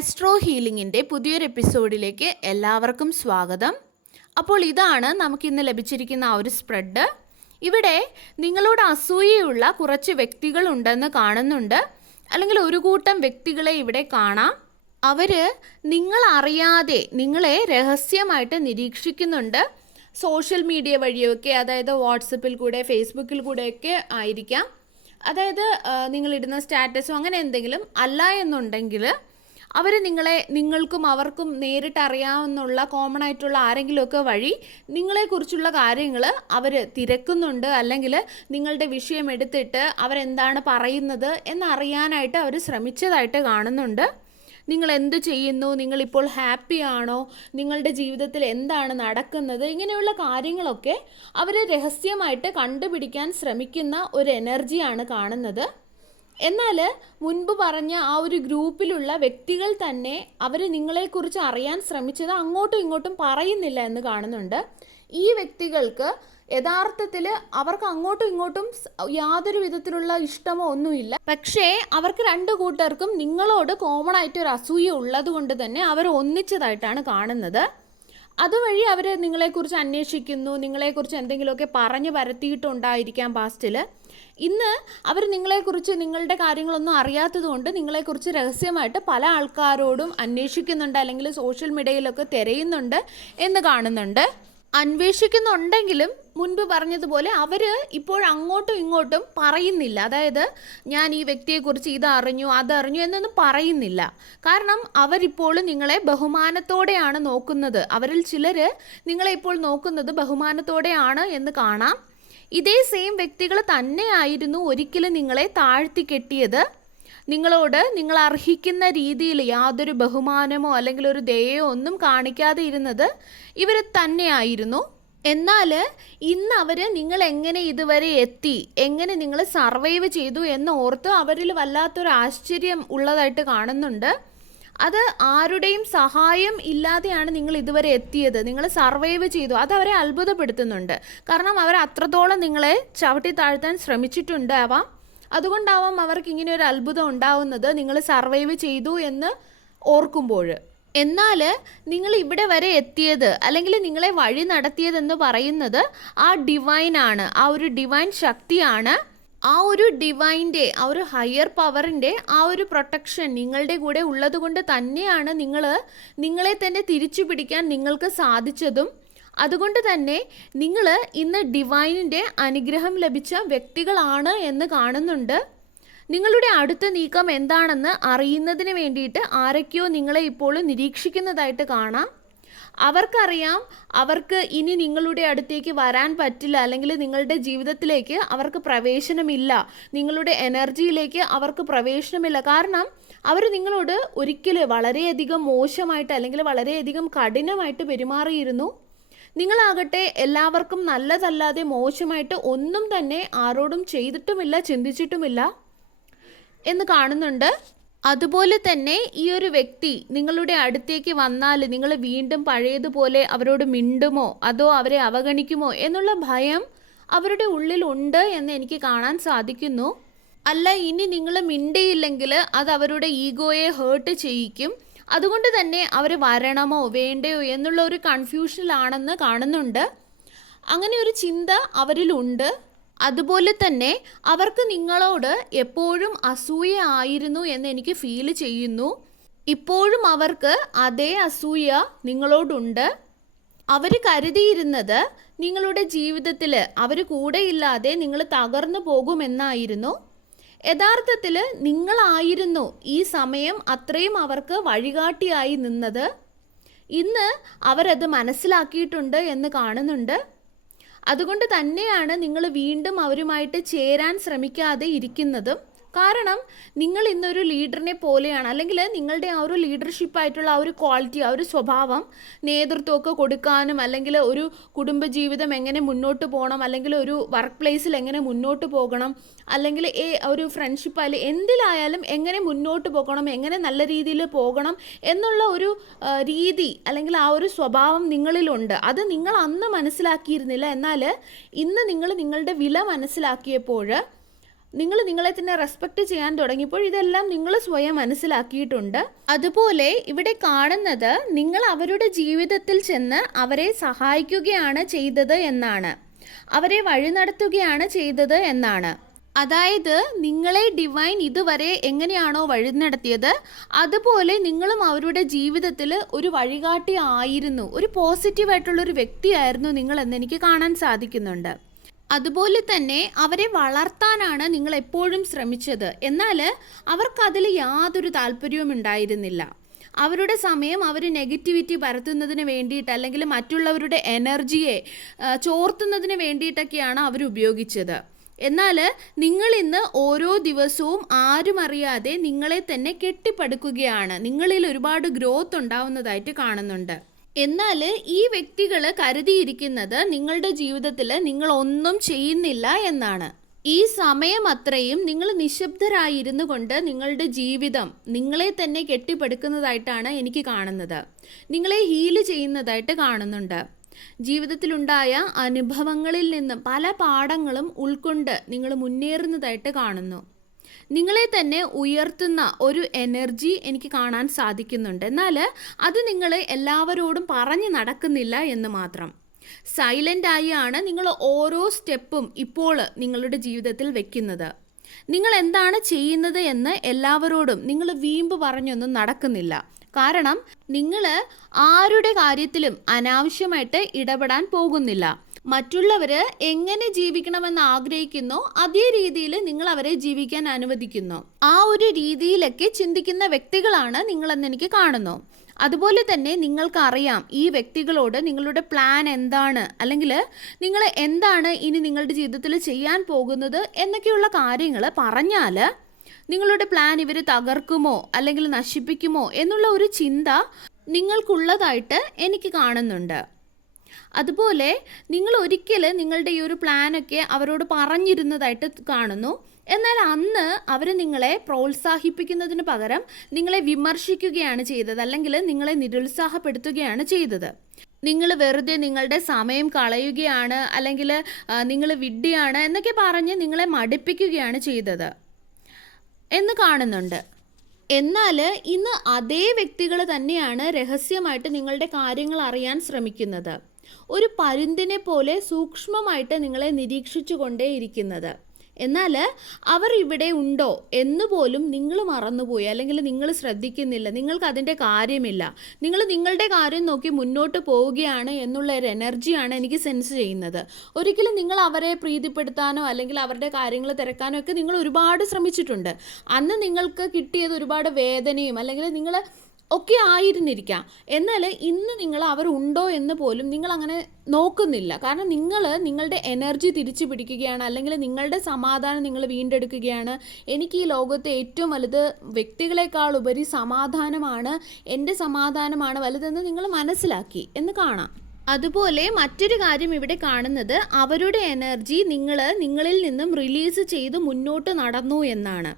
Astro ഹീലിംഗിൻ്റെ പുതിയൊരു എപ്പിസോഡിലേക്ക് എല്ലാവർക്കും സ്വാഗതം. അപ്പോൾ ഇതാണ് നമുക്കിന്ന് ലഭിച്ചിരിക്കുന്ന ആ ഒരു സ്പ്രെഡ്. ഇവിടെ നിങ്ങളോട് അസൂയയുള്ള കുറച്ച് വ്യക്തികളുണ്ടെന്ന് കാണുന്നുണ്ട്, അല്ലെങ്കിൽ ഒരു കൂട്ടം വ്യക്തികളെ ഇവിടെ കാണാം. അവർ നിങ്ങളറിയാതെ നിങ്ങളെ രഹസ്യമായിട്ട് നിരീക്ഷിക്കുന്നുണ്ട്. സോഷ്യൽ മീഡിയ വഴിയൊക്കെ, അതായത് വാട്സപ്പിൽ കൂടെ ഫേസ്ബുക്കിൽ കൂടെയൊക്കെ ആയിരിക്കാം. അതായത് നിങ്ങളിടുന്ന സ്റ്റാറ്റസോ അങ്ങനെ എന്തെങ്കിലും അല്ല എന്നുണ്ടെങ്കിൽ അവർ നിങ്ങൾക്കും അവർക്കും നേരിട്ട് അറിയാവുന്നുള്ള കോമൺ ആയിട്ടുള്ള ആരെങ്കിലുമൊക്കെ വഴി നിങ്ങളെക്കുറിച്ചുള്ള കാര്യങ്ങൾ അവർ തിരക്കുന്നുണ്ട്, അല്ലെങ്കിൽ നിങ്ങളുടെ വിഷയം എടുത്തിട്ട് അവരെന്താണ് പറയുന്നത് എന്നറിയാനായിട്ട് അവർ ശ്രമിച്ചതായിട്ട് കാണുന്നുണ്ട്. നിങ്ങൾ എന്ത് ചെയ്യുന്നു, നിങ്ങളിപ്പോൾ ഹാപ്പി ആണോ, നിങ്ങളുടെ ജീവിതത്തിൽ എന്താണ് നടക്കുന്നത്, ഇങ്ങനെയുള്ള കാര്യങ്ങളൊക്കെ അവർ രഹസ്യമായിട്ട് കണ്ടുപിടിക്കാൻ ശ്രമിക്കുന്ന ഒരു എനർജിയാണ് കാണുന്നത്. എന്നാൽ മുൻപ് പറഞ്ഞ ആ ഒരു ഗ്രൂപ്പിലുള്ള വ്യക്തികൾ തന്നെ അവർ നിങ്ങളെക്കുറിച്ച് അറിയാൻ ശ്രമിച്ചത് അങ്ങോട്ടും ഇങ്ങോട്ടും പറയുന്നില്ല എന്ന് കാണുന്നുണ്ട്. ഈ വ്യക്തികൾക്ക് യഥാർത്ഥത്തിൽ അവർക്ക് അങ്ങോട്ടും ഇങ്ങോട്ടും യാതൊരു വിധത്തിലുള്ള ഇഷ്ടമോ ഒന്നുമില്ല. പക്ഷേ അവർക്ക് രണ്ടു കൂട്ടർക്കും നിങ്ങളോട് കോമൺ ആയിട്ട് ഒരു അസൂയ ഉള്ളത് കൊണ്ട് തന്നെ അവർ ഒന്നിച്ചതായിട്ടാണ് കാണുന്നത്. അതുവഴി അവർ നിങ്ങളെക്കുറിച്ച് അന്വേഷിക്കുന്നു, നിങ്ങളെക്കുറിച്ച് എന്തെങ്കിലുമൊക്കെ പറഞ്ഞു പരത്തിയിട്ടുണ്ടായിരിക്കാം പാസ്റ്റിൽ. ഇന്ന് അവർ നിങ്ങളെക്കുറിച്ച് നിങ്ങളുടെ കാര്യങ്ങളൊന്നും അറിയാത്തത് കൊണ്ട് നിങ്ങളെക്കുറിച്ച് രഹസ്യമായിട്ട് പല ആൾക്കാരോടും അന്വേഷിക്കുന്നുണ്ട്, അല്ലെങ്കിൽ സോഷ്യൽ മീഡിയയിലൊക്കെ തിരയുന്നുണ്ട് എന്ന് കാണുന്നുണ്ട്. അന്വേഷിക്കുന്നുണ്ടെങ്കിലും മുൻപ് പറഞ്ഞതുപോലെ അവർ ഇപ്പോൾ അങ്ങോട്ടും ഇങ്ങോട്ടും പറയുന്നില്ല. അതായത് ഞാൻ ഈ വ്യക്തിയെക്കുറിച്ച് ഇതറിഞ്ഞു അതറിഞ്ഞു എന്നൊന്നും പറയുന്നില്ല. കാരണം അവരിപ്പോൾ നിങ്ങളെ ബഹുമാനത്തോടെയാണ് നോക്കുന്നത്. അവരിൽ ചിലർ നിങ്ങളെ ഇപ്പോൾ നോക്കുന്നത് ബഹുമാനത്തോടെയാണ് എന്ന് കാണാം. ഇതേ സെയിം വ്യക്തികൾ തന്നെയായിരുന്നു ഒരിക്കലും നിങ്ങളെ താഴ്ത്തി കെട്ടിയത്. നിങ്ങളോട് നിങ്ങൾ അർഹിക്കുന്ന രീതിയിൽ യാതൊരു ബഹുമാനമോ അല്ലെങ്കിൽ ഒരു ദയയോ ഒന്നും കാണിക്കാതെ ഇരുന്നത് ഇവർ തന്നെയായിരുന്നു. എന്നാൽ ഇന്ന് അവർ നിങ്ങൾ എങ്ങനെ ഇതുവരെ എത്തി, എങ്ങനെ നിങ്ങൾ സർവൈവ് ചെയ്തു എന്ന് ഓർത്ത് അവരിൽ വല്ലാത്തൊരു ആശ്ചര്യം ഉള്ളതായിട്ട് കാണുന്നുണ്ട്. അത് ആരുടെയും സഹായം ഇല്ലാതെയാണ് നിങ്ങൾ ഇതുവരെ എത്തിയത്, നിങ്ങൾ സർവൈവ് ചെയ്തു. അത് അവരെ അത്ഭുതപ്പെടുത്തുന്നുണ്ട്. കാരണം അവർ അത്രത്തോളം നിങ്ങളെ ചവിട്ടി താഴ്ത്താൻ ശ്രമിച്ചിട്ടുണ്ടാവാം. അതുകൊണ്ടാവാം അവർക്ക് ഇങ്ങനെ ഒരു അത്ഭുതം ഉണ്ടാവുന്നത്, നിങ്ങൾ സർവൈവ് ചെയ്തു എന്ന് ഓർക്കുമ്പോൾ. എന്നാൽ നിങ്ങൾ ഇവിടെ വരെ എത്തിയത്, അല്ലെങ്കിൽ നിങ്ങളെ വഴി നടത്തിയതെന്ന് പറയുന്നത് ആ ഡിവൈനാണ്, ആ ഒരു ഡിവൈൻ ശക്തിയാണ്. ആ ഒരു ഡിവൈൻ്റെ, ആ ഒരു ഹയർ പവറിൻ്റെ ആ ഒരു പ്രൊട്ടക്ഷൻ നിങ്ങളുടെ കൂടെ ഉള്ളത് കൊണ്ട് തന്നെയാണ് നിങ്ങളെ തന്നെ തിരിച്ചു പിടിക്കാൻ നിങ്ങൾക്ക് സാധിച്ചതും. അതുകൊണ്ട് തന്നെ നിങ്ങൾ ഇന്ന് ഡിവൈനിൻ്റെ അനുഗ്രഹം ലഭിച്ച വ്യക്തികളാണ് എന്ന് കാണുന്നുണ്ട്. നിങ്ങളുടെ അടുത്ത നീക്കം എന്താണെന്ന് അറിയുന്നതിന് വേണ്ടിയിട്ട് ആരൊക്കെയോ നിങ്ങളെ ഇപ്പോൾ നിരീക്ഷിക്കുന്നതായിട്ട് കാണാം. അവർക്കറിയാം അവർക്ക് ഇനി നിങ്ങളുടെ അടുത്തേക്ക് വരാൻ പറ്റില്ല, അല്ലെങ്കിൽ നിങ്ങളുടെ ജീവിതത്തിലേക്ക് അവർക്ക് പ്രവേശനമില്ല, നിങ്ങളുടെ എനർജിയിലേക്ക് അവർക്ക് പ്രവേശനമില്ല. കാരണം അവർ നിങ്ങളോട് ഒരിക്കൽ വളരെയധികം മോശമായിട്ട് അല്ലെങ്കിൽ വളരെയധികം കഠിനമായിട്ട് പെരുമാറിയിരുന്നു. നിങ്ങളാകട്ടെ എല്ലാവർക്കും നല്ലതല്ലാതെ മോശമായിട്ട് ഒന്നും തന്നെ ആരോടും ചെയ്തിട്ടുമില്ല, ചിന്തിച്ചിട്ടുമില്ല എന്ന് കാണുന്നുണ്ട്. അതുപോലെ തന്നെ ഈ ഒരു വ്യക്തി നിങ്ങളുടെ അടുത്തേക്ക് വന്നാൽ നിങ്ങൾ വീണ്ടും പഴയതുപോലെ അവരോട് മിണ്ടുമോ അതോ അവരെ അവഗണിക്കുമോ എന്നുള്ള ഭയം അവരുടെ ഉള്ളിലുണ്ട് എന്ന് എനിക്ക് കാണാൻ സാധിക്കുന്നു. അല്ല, ഇനി നിങ്ങൾ മിണ്ടിയില്ലെങ്കിൽ അത് അവരുടെ ഈഗോയെ ഹേർട്ട് ചെയ്യിക്കും. അതുകൊണ്ട് തന്നെ അവർ വരണമോ വേണ്ടയോ എന്നുള്ള ഒരു കൺഫ്യൂഷനിലാണെന്ന് കാണുന്നുണ്ട്. അങ്ങനെ ഒരു ചിന്ത അവരിലുണ്ട്. അതുപോലെ തന്നെ അവർക്ക് നിങ്ങളോട് എപ്പോഴും അസൂയ ആയിരുന്നു എന്ന് എനിക്ക് ഫീൽ ചെയ്യുന്നു. ഇപ്പോഴും അവർക്ക് അതേ അസൂയ നിങ്ങളോടുണ്ട്. അവർ കരുതിയിരുന്നത് നിങ്ങളുടെ ജീവിതത്തിൽ അവർ കൂടെയില്ലാതെ നിങ്ങൾ തകർന്നു പോകുമെന്നായിരുന്നു. യഥാർത്ഥത്തിൽ നിങ്ങളായിരുന്നു ഈ സമയം അത്രയും അവർക്ക് വഴികാട്ടിയായി നിന്നത്. ഇന്ന് അവരത് മനസ്സിലാക്കിയിട്ടുണ്ട് എന്ന് കാണുന്നുണ്ട്. അതുകൊണ്ട് തന്നെയാണ് നിങ്ങൾ വീണ്ടും അവരുമായിട്ട് ചേരാൻ ശ്രമിക്കാതെ ഇരിക്കുന്നതും. കാരണം നിങ്ങൾ ഇന്നൊരു ലീഡറിനെ പോലെയാണ്, അല്ലെങ്കിൽ നിങ്ങളുടെ ആ ഒരു ലീഡർഷിപ്പായിട്ടുള്ള ആ ഒരു ക്വാളിറ്റി, ആ ഒരു സ്വഭാവം, നേതൃത്വമൊക്കെ കൊടുക്കാനും, അല്ലെങ്കിൽ ഒരു കുടുംബജീവിതം എങ്ങനെ മുന്നോട്ട് പോകണം, അല്ലെങ്കിൽ ഒരു വർക്ക് പ്ലേസിൽ എങ്ങനെ മുന്നോട്ട് പോകണം, അല്ലെങ്കിൽ ഒരു ഫ്രണ്ട്ഷിപ്പ് എന്തിലായാലും എങ്ങനെ മുന്നോട്ട് പോകണം, എങ്ങനെ നല്ല രീതിയിൽ പോകണം എന്നുള്ള ഒരു രീതി അല്ലെങ്കിൽ ആ ഒരു സ്വഭാവം നിങ്ങളിലുണ്ട്. അത് നിങ്ങൾ അന്ന് മനസ്സിലാക്കിയിരുന്നില്ല. എന്നാൽ ഇന്ന് നിങ്ങൾ നിങ്ങളുടെ വില മനസ്സിലാക്കിയപ്പോൾ നിങ്ങൾ നിങ്ങളെ തന്നെ റെസ്പെക്റ്റ് ചെയ്യാൻ തുടങ്ങിയപ്പോൾ ഇതെല്ലാം നിങ്ങൾ സ്വയം മനസ്സിലാക്കിയിട്ടുണ്ട്. അതുപോലെ ഇവിടെ കാണുന്നത് നിങ്ങൾ അവരുടെ ജീവിതത്തിൽ ചെന്ന് അവരെ സഹായിക്കുകയാണ് ചെയ്തത് എന്നാണ്, അവരെ വഴി നടത്തുകയാണ് ചെയ്തത് എന്നാണ്. അതായത് നിങ്ങളെ ഡിവൈൻ ഇതുവരെ എങ്ങനെയാണോ വഴി നടത്തിയത്, അതുപോലെ നിങ്ങളും അവരുടെ ജീവിതത്തിൽ ഒരു വഴികാട്ടി ആയിരുന്നു, ഒരു പോസിറ്റീവായിട്ടുള്ളൊരു വ്യക്തിയായിരുന്നു നിങ്ങളെന്ന് എനിക്ക് കാണാൻ സാധിക്കുന്നുണ്ട്. അതുപോലെ തന്നെ അവരെ വളർത്താനാണ് നിങ്ങൾ എപ്പോഴും ശ്രമിച്ചത്. എന്നാൽ അവർക്കതിൽ യാതൊരു താല്പര്യവും ഉണ്ടായിരുന്നില്ല. അവരുടെ സമയം അവർ നെഗറ്റിവിറ്റി പരത്തുന്നതിന് വേണ്ടിയിട്ട് അല്ലെങ്കിൽ മറ്റുള്ളവരുടെ എനർജിയെ ചോർത്തുന്നതിന് വേണ്ടിയിട്ടൊക്കെയാണ് അവർ ഉപയോഗിച്ചത്. എന്നാൽ നിങ്ങളിന്ന് ഓരോ ദിവസവും ആരും അറിയാതെ നിങ്ങളെ തന്നെ കെട്ടിപ്പടുക്കുകയാണ്, നിങ്ങളിൽ ഒരുപാട് ഗ്രോത്ത് ഉണ്ടാവുന്നതായിട്ട് കാണുന്നുണ്ട്. എന്നാൽ ഈ വ്യക്തികൾ കരുതിയിരിക്കുന്നത് നിങ്ങളുടെ ജീവിതത്തിൽ നിങ്ങൾ ഒന്നും ചെയ്യുന്നില്ല എന്നാണ്. ഈ സമയം അത്രയും നിങ്ങൾ നിശബ്ദരായിരുന്നു കൊണ്ട് നിങ്ങളുടെ ജീവിതം നിങ്ങളെ തന്നെ കെട്ടിപ്പടുക്കുന്നതായിട്ടാണ് എനിക്ക് കാണുന്നത്, നിങ്ങളെ ഹീല് ചെയ്യുന്നതായിട്ട് കാണുന്നുണ്ട്. ജീവിതത്തിലുണ്ടായ അനുഭവങ്ങളിൽ നിന്ന് പല പാഠങ്ങളും ഉൾക്കൊണ്ട് നിങ്ങൾ മുന്നേറുന്നതായിട്ട് കാണുന്നു. നിങ്ങളെ തന്നെ ഉയർത്തുന്ന ഒരു എനർജി എനിക്ക് കാണാൻ സാധിക്കുന്നുണ്ട്. എന്നാൽ അത് നിങ്ങൾ എല്ലാവരോടും പറഞ്ഞു നടക്കുന്നില്ല എന്ന് മാത്രം. സൈലൻ്റായി ആണ് നിങ്ങൾ ഓരോ സ്റ്റെപ്പും ഇപ്പോൾ നിങ്ങളുടെ ജീവിതത്തിൽ വെക്കുന്നത്. നിങ്ങൾ എന്താണ് ചെയ്യുന്നത് എന്ന് എല്ലാവരോടും നിങ്ങൾ വീമ്പ് പറഞ്ഞൊന്നും നടക്കുന്നില്ല. കാരണം നിങ്ങൾ ആരുടെ കാര്യത്തിലും അനാവശ്യമായിട്ട് ഇടപെടാൻ പോകുന്നില്ല. മറ്റുള്ളവർ എങ്ങനെ ജീവിക്കണമെന്ന് ആഗ്രഹിക്കുന്നോ അതേ രീതിയിൽ നിങ്ങൾ അവരെ ജീവിക്കാൻ അനുവദിക്കുന്നു. ആ ഒരു രീതിയിലൊക്കെ ചിന്തിക്കുന്ന വ്യക്തികളാണ് നിങ്ങളെന്ന് എനിക്ക് കാണുന്നു. അതുപോലെ തന്നെ നിങ്ങൾക്കറിയാം ഈ വ്യക്തികളോട് നിങ്ങളുടെ പ്ലാൻ എന്താണ്, അല്ലെങ്കിൽ നിങ്ങൾ എന്താണ് ഇനി നിങ്ങളുടെ ജീവിതത്തിൽ ചെയ്യാൻ പോകുന്നത് എന്നൊക്കെയുള്ള കാര്യങ്ങൾ പറഞ്ഞാൽ നിങ്ങളുടെ പ്ലാൻ ഇവർ തകർക്കുമോ അല്ലെങ്കിൽ നശിപ്പിക്കുമോ എന്നുള്ള ഒരു ചിന്ത നിങ്ങൾക്കുള്ളതായിട്ട് എനിക്ക് കാണുന്നുണ്ട്. അതുപോലെ നിങ്ങൾ ഒരിക്കൽ നിങ്ങളുടെ ഈ ഒരു പ്ലാനൊക്കെ അവരോട് പറഞ്ഞിരുന്നതായിട്ട് കാണുന്നു. എന്നാൽ അന്ന് അവർ നിങ്ങളെ പ്രോത്സാഹിപ്പിക്കുന്നതിന് പകരം നിങ്ങളെ വിമർശിക്കുകയാണ് ചെയ്തത്, അല്ലെങ്കിൽ നിങ്ങളെ നിരുത്സാഹപ്പെടുത്തുകയാണ് ചെയ്തത്. നിങ്ങൾ വെറുതെ നിങ്ങളുടെ സമയം കളയുകയാണ്, അല്ലെങ്കിൽ നിങ്ങൾ വിഡ്ഢിയാണ് എന്നൊക്കെ പറഞ്ഞ് നിങ്ങളെ മടുപ്പിക്കുകയാണ് ചെയ്തത് എന്ന് കാണുന്നുണ്ട്. എന്നാൽ ഇന്ന് അതേ വ്യക്തികൾ തന്നെയാണ് രഹസ്യമായിട്ട് നിങ്ങളുടെ കാര്യങ്ങൾ അറിയാൻ ശ്രമിക്കുന്നത്. ഒരു പരുന്തിനെ പോലെ സൂക്ഷ്മമായിട്ട് നിങ്ങളെ നിരീക്ഷിച്ചു കൊണ്ടേയിരിക്കുന്നത്. എന്നാൽ അവർ ഇവിടെ ഉണ്ടോ എന്ന് പോലും നിങ്ങൾ മറന്നുപോയി, അല്ലെങ്കിൽ നിങ്ങൾ ശ്രദ്ധിക്കുന്നില്ല, നിങ്ങൾക്ക് അതിൻ്റെ കാര്യമില്ല. നിങ്ങൾ നിങ്ങളുടെ കാര്യം നോക്കി മുന്നോട്ട് പോവുകയാണ് എന്നുള്ള ഒരു എനർജിയാണ് എനിക്ക് സെൻസ് ചെയ്യുന്നത്. ഒരിക്കലും നിങ്ങൾ അവരെ പ്രീതിപ്പെടുത്താനോ അല്ലെങ്കിൽ അവരുടെ കാര്യങ്ങൾ തിരക്കാനോ ഒക്കെ നിങ്ങൾ ഒരുപാട് ശ്രമിച്ചിട്ടുണ്ട്. അന്ന് നിങ്ങൾക്ക് കിട്ടിയത് ഒരുപാട് വേദനയും അല്ലെങ്കിൽ നിങ്ങൾ ഒക്കെ ആയിരുന്നിരിക്കാം. എന്നാൽ ഇന്ന് നിങ്ങൾ അവരുണ്ടോ എന്ന് പോലും നിങ്ങൾ അങ്ങനെ നോക്കുന്നില്ല. കാരണം നിങ്ങൾ നിങ്ങളുടെ എനർജി തിരിച്ചു പിടിക്കുകയാണ്, അല്ലെങ്കിൽ നിങ്ങളുടെ സമാധാനം നിങ്ങൾ വീണ്ടെടുക്കുകയാണ്. എനിക്ക് ഈ ലോകത്തെ ഏറ്റവും വലുത് വ്യക്തികളെക്കാൾ ഉപരി സമാധാനമാണ്, എൻ്റെ സമാധാനമാണ് വലുതെന്ന് നിങ്ങൾ മനസ്സിലാക്കി എന്ന് കാണാം. അതുപോലെ മറ്റൊരു കാര്യം ഇവിടെ കാണുന്നത് അവരുടെ എനർജി നിങ്ങളിൽ നിന്നും റിലീസ് ചെയ്ത് മുന്നോട്ട് നടന്നു എന്നാണ്.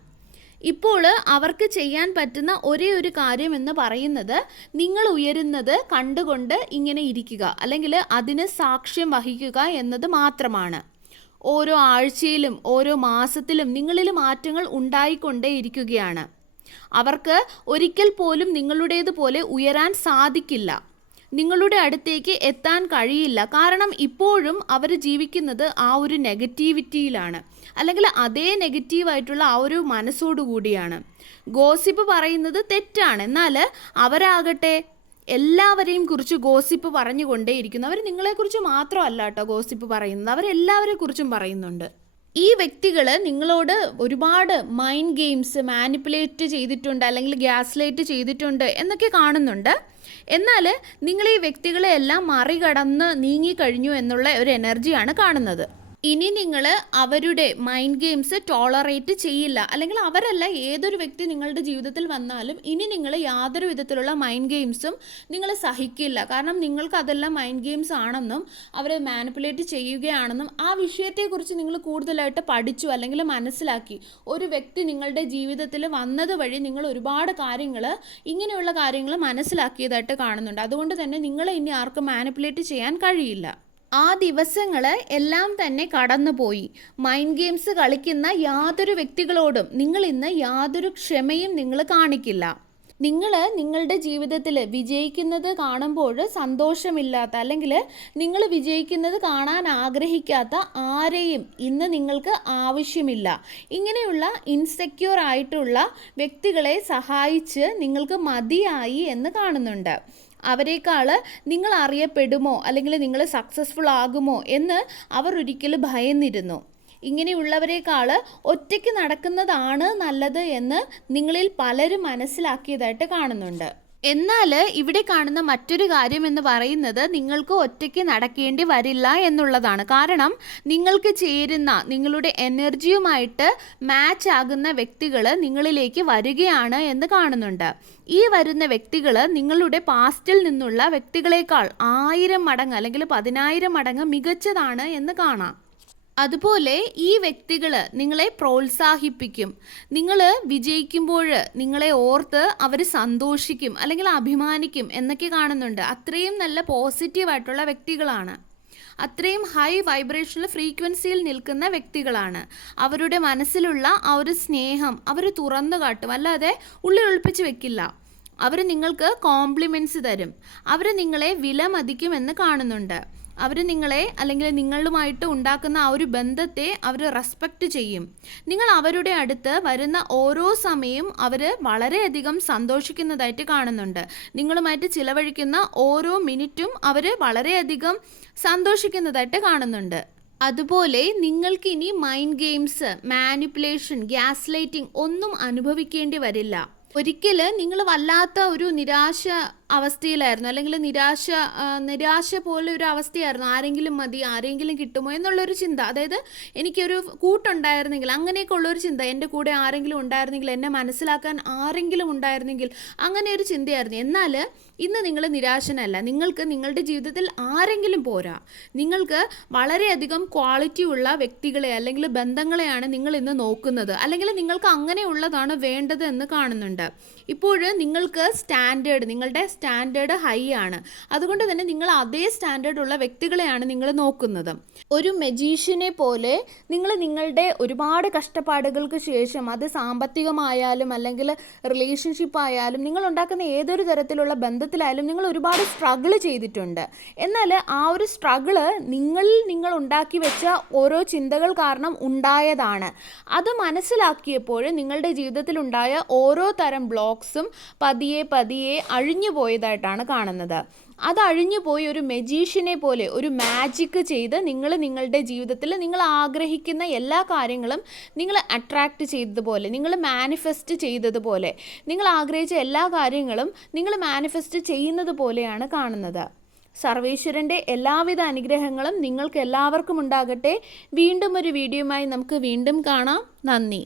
ഇപ്പോൾ അവർക്ക് ചെയ്യാൻ പറ്റുന്ന ഒരേ ഒരു കാര്യം എന്ന് പറയുന്നത് നിങ്ങൾ ഉയരുന്നത് കണ്ടുകൊണ്ട് ഇങ്ങനെ ഇരിക്കുക, അല്ലെങ്കിൽ അതിന് സാക്ഷ്യം വഹിക്കുക എന്നത് മാത്രമാണ്. ഓരോ ആഴ്ചയിലും ഓരോ മാസത്തിലും നിങ്ങളിൽ മാറ്റങ്ങൾ ഉണ്ടായിക്കൊണ്ടേയിരിക്കുകയാണ്. അവർക്ക് ഒരിക്കൽ പോലും നിങ്ങളുടേതുപോലെ ഉയരാൻ സാധിക്കില്ല, നിങ്ങളുടെ അടുത്തേക്ക് എത്താൻ കഴിയില്ല. കാരണം ഇപ്പോഴും അവർ ജീവിക്കുന്നത് ആ ഒരു നെഗറ്റിവിറ്റിയിലാണ്, അല്ലെങ്കിൽ അതേ നെഗറ്റീവായിട്ടുള്ള ആ ഒരു മനസ്സോടുകൂടിയാണ്. ഗോസിപ്പ് പറയുന്നത് തെറ്റാണ്, എന്നാൽ അവരാകട്ടെ എല്ലാവരെയും കുറിച്ച് ഗോസിപ്പ് പറഞ്ഞുകൊണ്ടേയിരിക്കുന്നു. അവർ നിങ്ങളെക്കുറിച്ച് മാത്രമല്ല കേട്ടോ ഗോസിപ്പ് പറയുന്നത്, അവരെല്ലാവരെ കുറിച്ചും പറയുന്നുണ്ട്. ഈ വ്യക്തികൾ നിങ്ങളോട് ഒരുപാട് മൈൻഡ് ഗെയിംസ് മാനിപ്പുലേറ്റ് ചെയ്തിട്ടുണ്ട്, അല്ലെങ്കിൽ ഗ്യാസ് ലൈറ്റ് ചെയ്തിട്ടുണ്ട് എന്നൊക്കെ കാണുന്നുണ്ട്. എന്നാൽ നിങ്ങൾ ഈ വ്യക്തികളെ എല്ലാം മറികടന്ന് നീങ്ങിക്കഴിഞ്ഞു എന്നുള്ള ഒരു എനർജിയാണ് കാണുന്നത്. ഇനി നിങ്ങൾ അവരുടെ മൈൻഡ് ഗെയിംസ് ടോളറേറ്റ് ചെയ്യില്ല, അല്ലെങ്കിൽ അവരല്ല ഏതൊരു വ്യക്തി നിങ്ങളുടെ ജീവിതത്തിൽ വന്നാലും ഇനി നിങ്ങൾ യാതൊരു വിധത്തിലുള്ള മൈൻഡ് ഗെയിംസും നിങ്ങൾ സഹിക്കില്ല. കാരണം നിങ്ങൾക്ക് അതെല്ലാം മൈൻഡ് ഗെയിംസ് ആണെന്നും അവരെ മാനിപ്പുലേറ്റ് ചെയ്യുകയാണെന്നും ആ വിഷയത്തെക്കുറിച്ച് നിങ്ങൾ കൂടുതലായിട്ട് പഠിച്ചു അല്ലെങ്കിൽ മനസ്സിലാക്കി. ഒരു വ്യക്തി നിങ്ങളുടെ ജീവിതത്തിൽ വന്നത് വഴി നിങ്ങൾ ഒരുപാട് കാര്യങ്ങൾ ഇങ്ങനെയുള്ള കാര്യങ്ങൾ മനസ്സിലാക്കിയതായിട്ട് കാണുന്നുണ്ട്. അതുകൊണ്ട് തന്നെ നിങ്ങളെ ഇനി ആർക്കും മാനിപ്പുലേറ്റ് ചെയ്യാൻ കഴിയില്ല. ആ ദിവസങ്ങൾ എല്ലാം തന്നെ കടന്നുപോയി. മൈൻഡ് ഗെയിംസ് കളിക്കുന്ന യാതൊരു വ്യക്തികളോടും നിങ്ങൾ ഇന്ന് യാതൊരു ക്ഷമയും നിങ്ങൾ കാണിക്കില്ല. നിങ്ങൾ നിങ്ങളുടെ ജീവിതത്തിൽ വിജയിക്കുന്നത് കാണുമ്പോൾ സന്തോഷമില്ലാത്ത, അല്ലെങ്കിൽ നിങ്ങൾ വിജയിക്കുന്നത് കാണാൻ ആഗ്രഹിക്കാത്ത ആരെയും ഇന്ന് നിങ്ങൾക്ക് ആവശ്യമില്ല. ഇങ്ങനെയുള്ള ഇൻസെക്യൂർ ആയിട്ടുള്ള വ്യക്തികളെ സഹായിച്ച് നിങ്ങൾക്ക് മതിയായി എന്ന് കാണുന്നുണ്ട്. അവരെക്കാൾ നിങ്ങൾ അറിയപ്പെടുമോ അല്ലെങ്കിൽ നിങ്ങൾ സക്സസ്ഫുൾ ആകുമോ എന്ന് അവർ ഒരിക്കലും ഭയന്നിരുന്നു. ഇങ്ങനെയുള്ളവരെക്കാൾ ഒറ്റയ്ക്ക് നടക്കുന്നതാണ് നല്ലത് എന്ന് നിങ്ങളിൽ പലരും മനസ്സിലാക്കിയതായിട്ട് കാണുന്നുണ്ട്. എന്നാൽ ഇവിടെ കാണുന്ന മറ്റൊരു കാര്യം എന്ന് പറയുന്നത് നിങ്ങൾക്ക് ഒറ്റയ്ക്ക് നടക്കേണ്ടി വരില്ല എന്നുള്ളതാണ്. കാരണം നിങ്ങൾക്ക് ചേരുന്ന, നിങ്ങളുടെ എനർജിയുമായിട്ട് മാച്ച് ആകുന്ന വ്യക്തികൾ നിങ്ങളിലേക്ക് വരികയാണ് എന്ന് കാണുന്നുണ്ട്. ഈ വരുന്ന വ്യക്തികൾ നിങ്ങളുടെ പാസ്റ്റിൽ നിന്നുള്ള വ്യക്തികളെക്കാൾ 1000 മടങ്ങ് അല്ലെങ്കിൽ 10,000 മടങ്ങ് മികച്ചതാണ് എന്ന് കാണാം. അതുപോലെ ഈ വ്യക്തികൾ നിങ്ങളെ പ്രോത്സാഹിപ്പിക്കും. നിങ്ങൾ വിജയിക്കുമ്പോൾ നിങ്ങളെ ഓർത്ത് അവർ സന്തോഷിക്കും അല്ലെങ്കിൽ അഭിമാനിക്കും എന്നൊക്കെ കാണുന്നുണ്ട്. അത്രയും നല്ല പോസിറ്റീവായിട്ടുള്ള വ്യക്തികളാണ്. അത്രയും ഹൈ വൈബ്രേഷണൽ ഫ്രീക്വൻസിയിൽ നിൽക്കുന്ന വ്യക്തികളാണ്. അവരുടെ മനസ്സിലുള്ള ആ ഒരു സ്നേഹം അവർ തുറന്നു കാട്ടും, അല്ലാതെ ഉള്ളിൽ ഒളിപ്പിച്ച് വെക്കില്ല. അവർ നിങ്ങൾക്ക് കോംപ്ലിമെൻറ്റ്സ് തരും. അവർ നിങ്ങളെ വിലമതിക്കുമെന്ന് കാണുന്നുണ്ട്. അവർ നിങ്ങളെ അല്ലെങ്കിൽ നിങ്ങളുമായിട്ട് ഉണ്ടാക്കുന്ന ആ ഒരു ബന്ധത്തെ അവർ റെസ്പെക്റ്റ് ചെയ്യും. നിങ്ങൾ അവരുടെ അടുത്ത് വരുന്ന ഓരോ സമയം അവർ വളരെയധികം സന്തോഷിക്കുന്നതായിട്ട് കാണുന്നുണ്ട്. നിങ്ങളുമായിട്ട് ചിലവഴിക്കുന്ന ഓരോ മിനിറ്റും അവർ വളരെയധികം സന്തോഷിക്കുന്നതായിട്ട് കാണുന്നുണ്ട്. അതുപോലെ നിങ്ങൾക്ക് ഇനി mind games, manipulation, gas lighting ഒന്നും അനുഭവിക്കേണ്ടി വരില്ല. ഒരിക്കൽ നിങ്ങൾ വല്ലാത്ത ഒരു നിരാശ അവസ്ഥയിലായിരുന്നു, അല്ലെങ്കിൽ നിരാശ പോലെ ഒരു അവസ്ഥയായിരുന്നു. ആരെങ്കിലും മതി, ആരെങ്കിലും കിട്ടുമോ എന്നുള്ളൊരു ചിന്ത. അതായത് എനിക്കൊരു കൂട്ടുണ്ടായിരുന്നെങ്കിൽ, അങ്ങനെയൊക്കെ ഉള്ളൊരു ചിന്ത. എൻ്റെ കൂടെ ആരെങ്കിലും ഉണ്ടായിരുന്നെങ്കിൽ, എന്നെ മനസ്സിലാക്കാൻ ആരെങ്കിലും ഉണ്ടായിരുന്നെങ്കിൽ, അങ്ങനെ ഒരു ചിന്തയായിരുന്നു. എന്നാൽ ഇന്ന് നിങ്ങൾ നിരാശനല്ല. നിങ്ങൾക്ക് നിങ്ങളുടെ ജീവിതത്തിൽ ആരെങ്കിലും പോരാ. നിങ്ങൾക്ക് വളരെയധികം ക്വാളിറ്റി ഉള്ള വ്യക്തികളെ അല്ലെങ്കിൽ ബന്ധങ്ങളെയാണ് നിങ്ങൾ ഇന്ന് നോക്കുന്നത്, അല്ലെങ്കിൽ നിങ്ങൾക്ക് അങ്ങനെയുള്ളതാണ് വേണ്ടത് എന്ന് കാണുന്നുണ്ട്. ഇപ്പോൾ നിങ്ങൾക്ക് നിങ്ങളുടെ സ്റ്റാൻഡേർഡ് ഹൈ ആണ്. അതുകൊണ്ട് തന്നെ നിങ്ങൾ അതേ സ്റ്റാൻഡേർഡുള്ള വ്യക്തികളെയാണ് നിങ്ങൾ നോക്കുന്നത്. ഒരു മജീഷ്യനെ പോലെ നിങ്ങൾ നിങ്ങളുടെ ഒരുപാട് കഷ്ടപ്പാടുകൾക്ക് ശേഷം, അത് സാമ്പത്തികമായാലും അല്ലെങ്കിൽ റിലേഷൻഷിപ്പ് ആയാലും, നിങ്ങൾ ഉണ്ടാക്കുന്ന ഏതൊരു തരത്തിലുള്ള ബന്ധത്തിലായാലും നിങ്ങൾ ഒരുപാട് സ്ട്രഗിൾ ചെയ്തിട്ടുണ്ട്. എന്നാൽ ആ ഒരു സ്ട്രഗിള് നിങ്ങൾ ഉണ്ടാക്കി വെച്ച ഓരോ ചിന്തകൾ കാരണം ഉണ്ടായതാണ്. അത് മനസ്സിലാക്കിയപ്പോൾ നിങ്ങളുടെ ജീവിതത്തിലുണ്ടായ ഓരോ തരം ബ്ലോക്സും പതിയെ അഴിഞ്ഞു പോയതായിട്ടാണ് കാണുന്നത്. അത് അഴിഞ്ഞുപോയി ഒരു മജീഷ്യനെ പോലെ ഒരു മാജിക് ചെയ്ത് നിങ്ങളുടെ ജീവിതത്തിൽ നിങ്ങൾ ആഗ്രഹിക്കുന്ന എല്ലാ കാര്യങ്ങളും നിങ്ങൾ അട്രാക്റ്റ് ചെയ്തതുപോലെ, നിങ്ങൾ മാനിഫെസ്റ്റ് ചെയ്തതുപോലെ, നിങ്ങൾ ആഗ്രഹിച്ച എല്ലാ കാര്യങ്ങളും നിങ്ങൾ മാനിഫെസ്റ്റ് ചെയ്യുന്നത് പോലെയാണ് കാണുന്നത്. സർവേശ്വരൻ്റെ എല്ലാവിധ അനുഗ്രഹങ്ങളും നിങ്ങൾക്ക് എല്ലാവർക്കും ഉണ്ടാകട്ടെ. വീണ്ടും ഒരു വീഡിയോയുമായി നമുക്ക് വീണ്ടും കാണാം. നന്ദി.